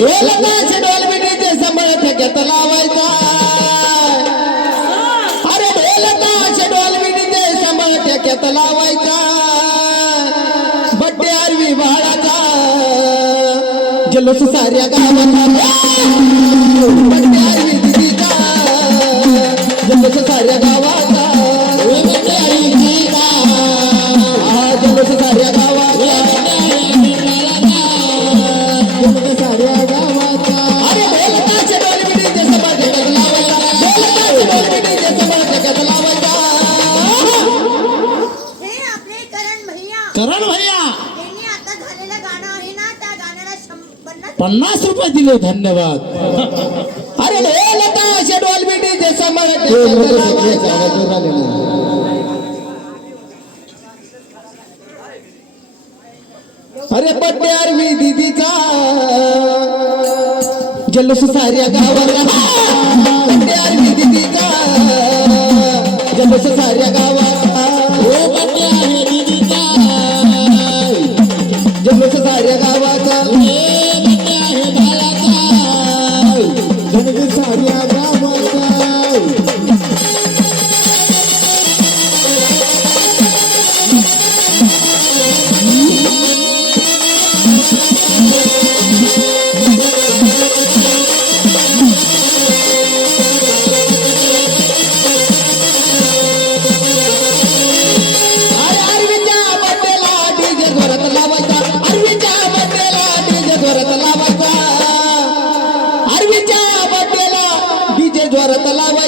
ढोलकाचे डोलबिटीचे संबळ ठेक्यात लावायचा अरे ढोलकाचे डोलबिटीचे संबळ ठेक्यात लावायचा बड्डे आरवी बाळाचा जल्लोष साऱ्या गावाचा बड्डे आरवी दिदीचा जल्लोष साऱ्या गावाचा बड्डे आरवी दिदीचा हा जल्लोष साऱ्या गावाचा पन्नास रुपये दिले धन्यवाद. अरे ढोलकाचे डोलबिटीचे संबळ ठेक्यात लावायचा अरे बड्डे आरवी दीदीचा. जल्लोष साऱ्या गावाला. बड्डे आरवी दीदीचा. जल्लोष साऱ्या गावाला. Rabbalawa